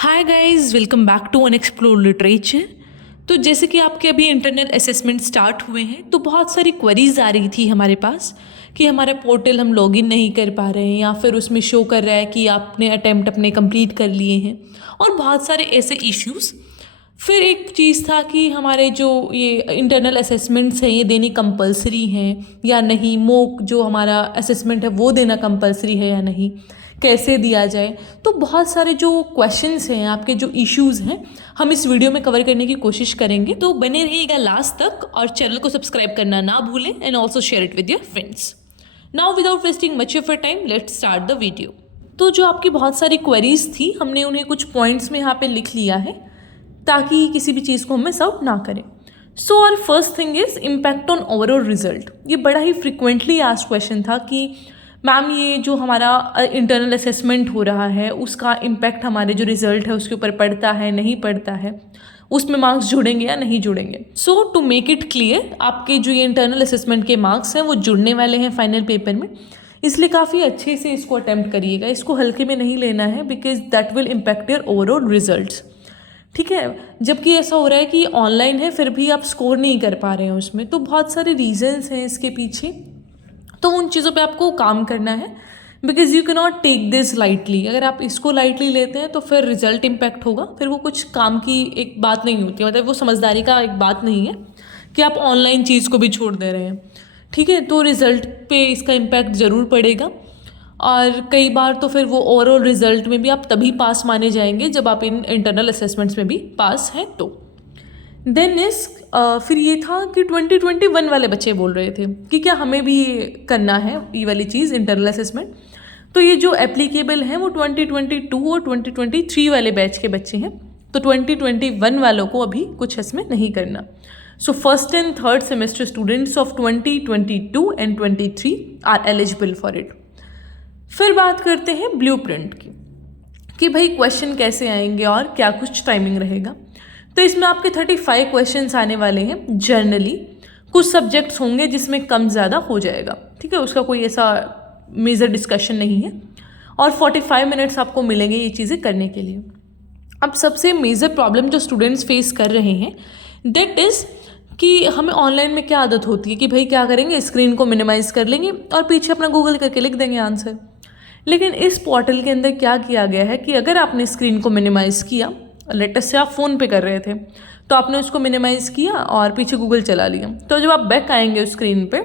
Hi guys, welcome back to unexplored literature. तो जैसे कि आपके अभी इंटरनल असेसमेंट स्टार्ट हुए हैं तो बहुत सारी क्वेरीज आ रही थी हमारे पास कि हमारा पोर्टल हम लॉगिन नहीं कर पा रहे हैं या फिर उसमें शो कर रहा है कि आपने अटेम्प्ट अपने कंप्लीट कर लिए हैं और बहुत सारे ऐसे इश्यूज़। फिर एक चीज़ था कि हमारे जो ये इंटरनल असेसमेंट्स हैं ये देनी कंपलसरी हैं या नहीं, मॉक जो हमारा असेसमेंट है वो देना कंपलसरी है या नहीं, कैसे दिया जाए। तो बहुत सारे जो क्वेश्चंस हैं, आपके जो इश्यूज़ हैं, हम इस वीडियो में कवर करने की कोशिश करेंगे। तो बने रहिएगा लास्ट तक और चैनल को सब्सक्राइब करना ना भूलें and also share it with your friends. Now without wasting much of your time let's start the video. तो जो आपकी बहुत सारी क्वेरीज थी हमने उन्हें कुछ पॉइंट्स में यहाँ पे लिख लिया है ताकि किसी भी चीज़ को हम मिस आउट ना करें। So our first thing is impact on overall result. ये बड़ा ही फ्रिक्वेंटली आस्क्ड क्वेश्चन था कि मैम ये जो हमारा इंटरनल असेसमेंट हो रहा है उसका इम्पैक्ट हमारे जो रिजल्ट है उसके ऊपर पड़ता है नहीं पड़ता है, उसमें मार्क्स जुड़ेंगे या नहीं जुड़ेंगे। सो टू मेक इट क्लियर, आपके जो ये इंटरनल असेसमेंट के मार्क्स हैं वो जुड़ने वाले हैं फाइनल पेपर में, इसलिए काफ़ी अच्छे से इसको अटैम्प्ट करिएगा। इसको हल्के में नहीं लेना है because that will impact your overall results. ठीक है, जबकि ऐसा हो रहा है कि ऑनलाइन है फिर भी आप स्कोर नहीं कर पा रहे हैं उसमें, तो बहुत सारे रीजंस हैं इसके पीछे। तो उन चीज़ों पे आपको काम करना है because you can not take this lightly. अगर आप इसको लाइटली लेते हैं तो फिर रिजल्ट इम्पैक्ट होगा, फिर वो कुछ काम की एक बात नहीं होती, मतलब वो समझदारी का एक बात नहीं है कि आप ऑनलाइन चीज़ को भी छोड़ दे रहे हैं। ठीक है, तो रिज़ल्ट पे इसका इम्पैक्ट ज़रूर पड़ेगा और कई बार तो फिर वो ओवरऑल रिजल्ट में भी आप तभी पास माने जाएंगे जब आप इन इंटरनल असेसमेंट्स में भी पास हैं। तो देन इस फिर ये था कि 2021 वाले बच्चे बोल रहे थे कि क्या हमें भी करना है ये वाली चीज़ इंटरनल असेसमेंट। तो ये जो एप्लीकेबल हैं वो 2022 और 2023 वाले बैच के बच्चे हैं, तो 2021 वालों को अभी कुछ इसमें नहीं करना। So first and third semester students of 2022 and 23 are eligible for it. फिर बात करते हैं ब्लूप्रिंट की कि भाई क्वेश्चन कैसे आएंगे और क्या कुछ टाइमिंग रहेगा। तो इसमें आपके 35 क्वेश्चंस आने वाले हैं जनरली। कुछ सब्जेक्ट्स होंगे जिसमें कम ज़्यादा हो जाएगा, ठीक है, उसका कोई ऐसा मेजर डिस्कशन नहीं है, और 45 मिनट्स आपको मिलेंगे ये चीज़ें करने के लिए। अब सबसे मेजर प्रॉब्लम जो स्टूडेंट्स फेस कर रहे हैं दैट इज़ कि हमें ऑनलाइन में क्या आदत होती है कि भाई क्या करेंगे, स्क्रीन को मिनिमाइज़ कर लेंगे और पीछे अपना गूगल करके लिख देंगे आंसर। लेकिन इस पोर्टल के अंदर क्या किया गया है कि अगर आपने स्क्रीन को मिनिमाइज़ किया, लेटेस्ट से आप फ़ोन पे कर रहे थे तो आपने उसको मिनिमाइज़ किया और पीछे गूगल चला लिया, तो जब आप बैक आएंगे उस स्क्रीन पे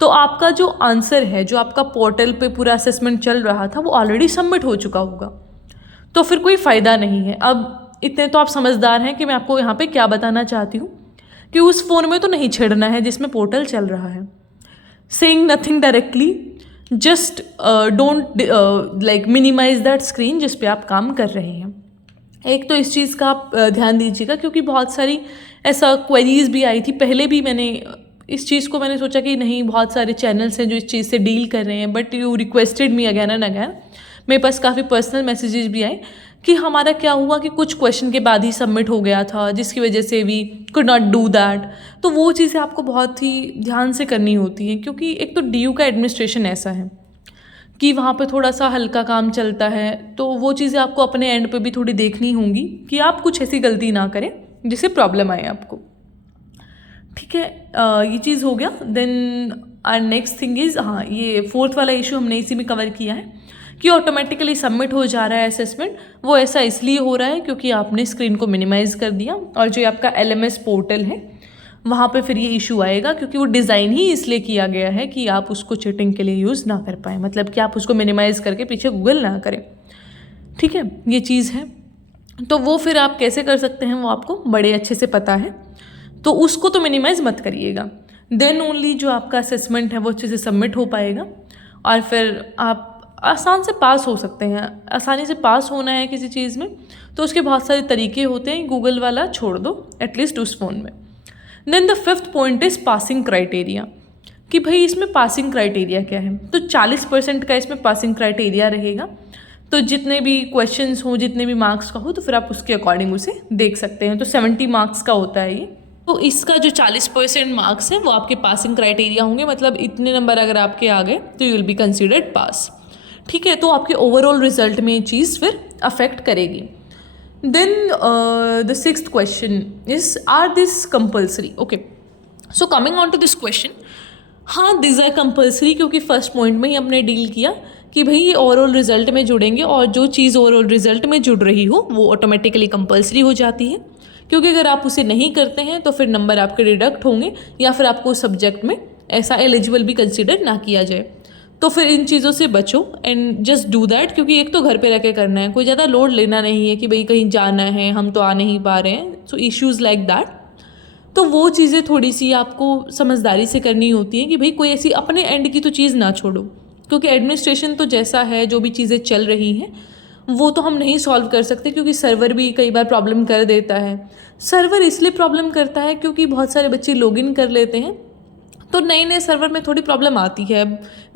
तो आपका जो आंसर है, जो आपका पोर्टल पे पूरा असेसमेंट चल रहा था वो ऑलरेडी सबमिट हो चुका होगा, तो फिर कोई फ़ायदा नहीं है। अब इतने तो आप समझदार हैं कि मैं आपको यहाँ पे क्या बताना चाहती हूँ कि उस फ़ोन में तो नहीं छेड़ना है जिसमें पोर्टल चल रहा है। Saying nothing directly, just don't like minimise that screen जिस पे आप काम कर रहे हैं। एक तो इस चीज़ का आप ध्यान दीजिएगा क्योंकि बहुत सारी ऐसा क्वेरीज भी आई थी पहले भी। मैंने इस चीज़ को मैंने सोचा कि नहीं, बहुत सारे चैनल्स हैं जो इस चीज़ से डील कर रहे हैं, but you requested me again and again. मेरे पास काफ़ी पर्सनल मैसेजेस भी आए कि हमारा क्या हुआ कि कुछ क्वेश्चन के बाद ही सबमिट हो गया था जिसकी वजह से we could not do that. तो वो चीज़ें आपको बहुत ही ध्यान से करनी होती हैं क्योंकि एक तो DU का एडमिनिस्ट्रेशन ऐसा है कि वहाँ पे थोड़ा सा हल्का काम चलता है, तो वो चीज़ें आपको अपने एंड पे भी थोड़ी देखनी होंगी कि आप कुछ ऐसी गलती ना करें जिससे प्रॉब्लम आए आपको। ठीक है, ये चीज़ हो गया। Then our next thing is, हाँ, ये फोर्थ वाला इशू हमने इसी में कवर किया है कि ऑटोमेटिकली सबमिट हो जा रहा है असेसमेंट। वो ऐसा इसलिए हो रहा है क्योंकि आपने स्क्रीन को मिनिमाइज़ कर दिया और जो आपका LMS पोर्टल है वहाँ पे फिर ये इशू आएगा क्योंकि वो डिज़ाइन ही इसलिए किया गया है कि आप उसको चीटिंग के लिए यूज़ ना कर पाएँ, मतलब कि आप उसको मिनिमाइज़ करके पीछे गूगल ना करें। ठीक है, ये चीज़ है। तो वो फिर आप कैसे कर सकते हैं वो आपको बड़े अच्छे से पता है, तो उसको तो मिनिमाइज़ मत करिएगा। देन ओनली जो आपका असेसमेंट है वो अच्छे से सबमिट हो पाएगा और फिर आप आसान से पास हो सकते हैं। आसानी से पास होना है किसी चीज़ में तो उसके बहुत सारे तरीके होते हैं, गूगल वाला छोड़ दो एटलीस्ट उस फ़ोन में। Then the fifth point is passing criteria कि भाई इसमें पासिंग क्राइटेरिया क्या है। तो 40% का इसमें पासिंग क्राइटेरिया रहेगा, तो जितने भी क्वेश्चंस हो, जितने भी मार्क्स का हो, तो फिर आप उसके अकॉर्डिंग उसे देख सकते हैं। तो 70 मार्क्स का होता है ये। तो इसका जो 40% मार्क्स है वो आपके पासिंग क्राइटेरिया होंगे, मतलब इतने नंबर अगर आपके आ गए तो यू विल बी कंसिडर्ड पास। ठीक है, तो आपके ओवरऑल रिजल्ट में ये चीज़ फिर अफेक्ट करेगी। Then the sixth question is, are this compulsory? Okay, so coming on to this question, हाँ दिस आर कंपल्सरी, क्योंकि फर्स्ट पॉइंट में ही हमने डील किया कि भाई ये ओवरऑल रिजल्ट में जुड़ेंगे और जो चीज़ ओवरऑल रिजल्ट में जुड़ रही हो वो ऑटोमेटिकली कंपल्सरी हो जाती है, क्योंकि अगर आप उसे नहीं करते हैं तो फिर नंबर आपके डिडक्ट होंगे या फिर आपको उस सब्जेक्ट में ऐसा एलिजिबल भी कंसिडर ना किया जाए। तो फिर इन चीज़ों से बचो एंड जस्ट डू दैट, क्योंकि एक तो घर पे रह के करना है, कोई ज़्यादा लोड लेना नहीं है कि भाई कहीं जाना है, हम तो आ नहीं पा रहे हैं, सो इश्यूज़ लाइक दैट। तो वो चीज़ें थोड़ी सी आपको समझदारी से करनी होती हैं कि भाई कोई ऐसी अपने एंड की तो चीज़ ना छोड़ो, क्योंकि एडमिनिस्ट्रेशन तो जैसा है, जो भी चीज़ें चल रही हैं वो तो हम नहीं सॉल्व कर सकते, क्योंकि सर्वर भी कई बार प्रॉब्लम कर देता है। सर्वर इसलिए प्रॉब्लम करता है क्योंकि बहुत सारे बच्चे लॉगिन कर लेते हैं, तो नए नए सर्वर में थोड़ी प्रॉब्लम आती है।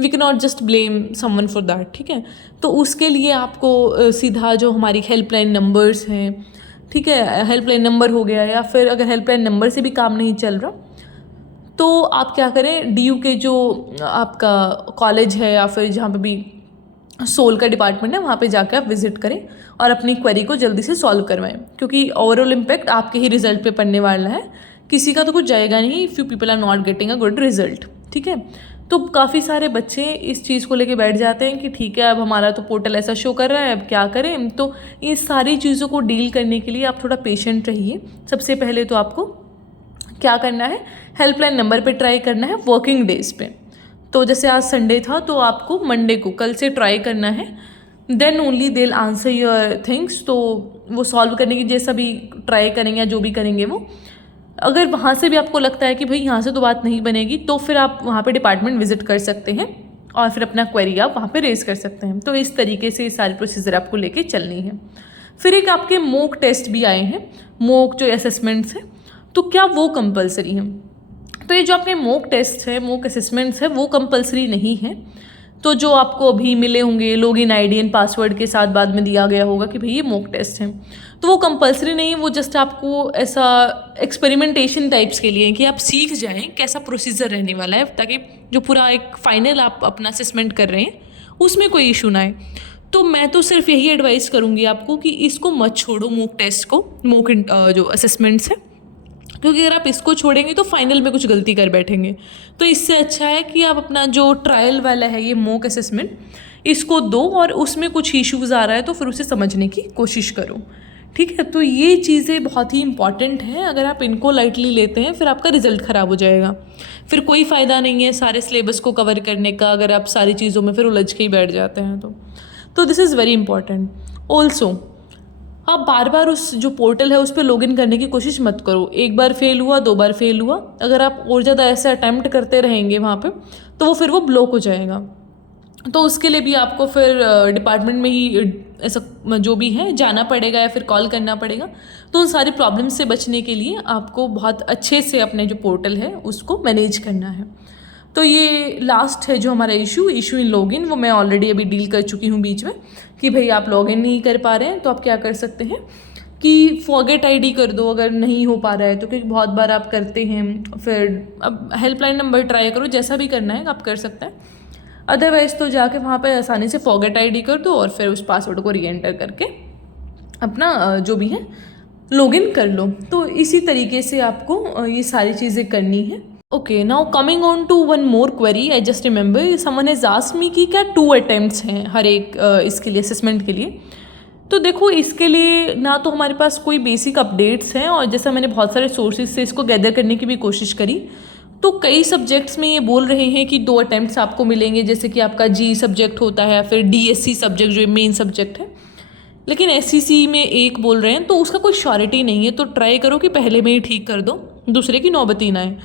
We can not just blame someone for that, ठीक है। तो उसके लिए आपको सीधा जो हमारी हेल्पलाइन नंबर्स हैं, ठीक है, हेल्पलाइन नंबर हो गया, या फिर अगर हेल्पलाइन नंबर से भी काम नहीं चल रहा तो आप क्या करें, DU के जो आपका कॉलेज है या फिर जहाँ पे भी सोल का डिपार्टमेंट है वहाँ पे जाकर आप विजिट करें और अपनी क्वेरी को जल्दी से सॉल्व करवाएं, क्योंकि ओवरऑल इम्पैक्ट आपके ही रिजल्ट पे पड़ने वाला है, किसी का तो कुछ जाएगा नहीं if you people are not getting a good result, ठीक है। तो काफ़ी सारे बच्चे इस चीज़ को लेके बैठ जाते हैं कि ठीक है अब हमारा तो पोर्टल ऐसा शो कर रहा है, अब क्या करें। तो ये सारी चीज़ों को डील करने के लिए आप थोड़ा पेशेंट रहिए। सबसे पहले तो आपको क्या करना है, हेल्पलाइन नंबर पे ट्राई करना है वर्किंग डेज़ पे। तो जैसे आज संडे था तो आपको मंडे को, कल से ट्राई करना है, then only they will answer your things. तो वो सॉल्व करने की जैसा भी ट्राई करेंगे या जो भी करेंगे वो, अगर वहाँ से भी आपको लगता है कि भाई यहाँ से तो बात नहीं बनेगी तो फिर आप वहाँ पे डिपार्टमेंट विजिट कर सकते हैं और फिर अपना क्वेरी आप वहाँ पे रेज कर सकते हैं। तो इस तरीके से ये सारी प्रोसीजर आपको लेके चलनी है। फिर एक आपके मॉक टेस्ट भी आए हैं, मॉक जो असेसमेंट्स हैं, तो क्या वो कंपलसरी हैं? तो ये जो आपके मॉक टेस्ट है, मॉक असेसमेंट्स है, वो कंपलसरी नहीं है। तो जो आपको अभी मिले होंगे लॉगिन आईडी एंड पासवर्ड के साथ बाद में दिया गया होगा कि भाई ये मॉक टेस्ट है, तो वो कंपलसरी नहीं है, वो जस्ट आपको ऐसा एक्सपेरिमेंटेशन टाइप्स के लिए कि आप सीख जाएं कैसा प्रोसीजर रहने वाला है, ताकि जो पूरा एक फाइनल आप अपना असेसमेंट कर रहे हैं उसमें कोई इशू ना आए। तो मैं तो सिर्फ यही एडवाइस करूँगी आपको कि इसको मत छोड़ो, मॉक टेस्ट को, मॉक जो असेसमेंट्स है, क्योंकि अगर आप इसको छोड़ेंगे तो फाइनल में कुछ गलती कर बैठेंगे। तो इससे अच्छा है कि आप अपना जो ट्रायल वाला है ये मॉक असेसमेंट, इसको दो और उसमें कुछ इश्यूज़ आ रहा है तो फिर उसे समझने की कोशिश करो, ठीक है। तो ये चीज़ें बहुत ही इंपॉर्टेंट हैं, अगर आप इनको लाइटली लेते हैं फिर आपका रिजल्ट ख़राब हो जाएगा, फिर कोई फ़ायदा नहीं है सारे सिलेबस को कवर करने का अगर आप सारी चीज़ों में फिर उलझ के ही बैठ जाते हैं। तो this is very important. Also आप बार बार उस जो पोर्टल है उस पर लॉगिन करने की कोशिश मत करो। एक बार फेल हुआ, 2 बार फेल हुआ, अगर आप और ज़्यादा ऐसे अटैम्प्ट करते रहेंगे वहाँ पे तो वो ब्लॉक हो जाएगा। तो उसके लिए भी आपको फिर डिपार्टमेंट में ही ऐसा जो भी है जाना पड़ेगा या फिर कॉल करना पड़ेगा। तो उन सारी प्रॉब्लम से बचने के लिए आपको बहुत अच्छे से अपने जो पोर्टल है उसको मैनेज करना है। तो ये लास्ट है जो हमारा इशू इन लॉगिन, वो मैं ऑलरेडी अभी डील कर चुकी हूँ बीच में कि भाई आप लॉगिन नहीं कर पा रहे हैं तो आप क्या कर सकते हैं कि फॉरगेट आईडी कर दो अगर नहीं हो पा रहा है तो, क्योंकि बहुत बार आप करते हैं। फिर अब हेल्पलाइन नंबर ट्राई करो, जैसा भी करना है आप कर सकते हैं। अदरवाइज़ तो जाके वहाँ पे आसानी से फॉरगेट आईडी कर दो और फिर उस पासवर्ड को री एंटर करके अपना जो भी है लॉगिन कर लो। तो इसी तरीके से आपको ये सारी चीज़ें करनी है। Okay, now coming on to one more query, I just remember someone has asked me कि क्या 2 अटेम्प्ट्स हैं हर एक इसके लिए असेसमेंट के लिए। तो देखो इसके लिए ना तो हमारे पास कोई बेसिक अपडेट्स हैं, और जैसा मैंने बहुत सारे सोर्सेज से इसको गैदर करने की भी कोशिश करी तो कई सब्जेक्ट्स में ये बोल रहे हैं कि 2 अटेम्प्ट्स आपको मिलेंगे, जैसे कि आपका जी सब्जेक्ट होता है या फिर DSC सब्जेक्ट जो मेन सब्जेक्ट है, लेकिन SCC में 1 बोल रहे हैं, तो उसका कोई श्योरिटी नहीं है। तो ट्राई करो कि पहले में ही ठीक कर दो, दूसरे की नौबती ना आए।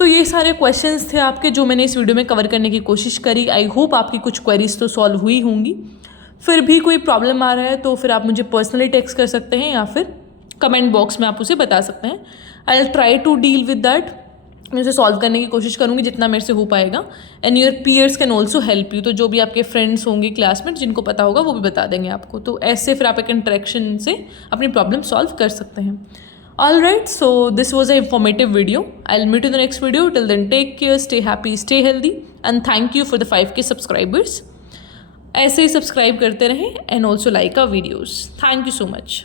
तो ये सारे क्वेश्चंस थे आपके जो मैंने इस वीडियो में कवर करने की कोशिश करी। आई होप आपकी कुछ क्वेरीज तो सॉल्व हुई होंगी। फिर भी कोई प्रॉब्लम आ रहा है तो फिर आप मुझे पर्सनली टेक्स्ट कर सकते हैं या फिर कमेंट बॉक्स में आप उसे बता सकते हैं। I will try to deal with that, मैं उसे सॉल्व करने की कोशिश करूँगी जितना मेरे से हो पाएगा। And your peers can also help you, तो जो भी आपके फ्रेंड्स होंगे क्लासमेट जिनको पता होगा वो भी बता देंगे आपको। तो ऐसे फिर आप एक इंटरेक्शन से अपनी प्रॉब्लम सॉल्व कर सकते हैं। Alright, so this was an informative video. I'll meet you in the next video. Till then, take care, stay happy, stay healthy, and thank you for the 5K subscribers. ऐसे ही subscribe करते रहें and also like our videos. Thank you so much.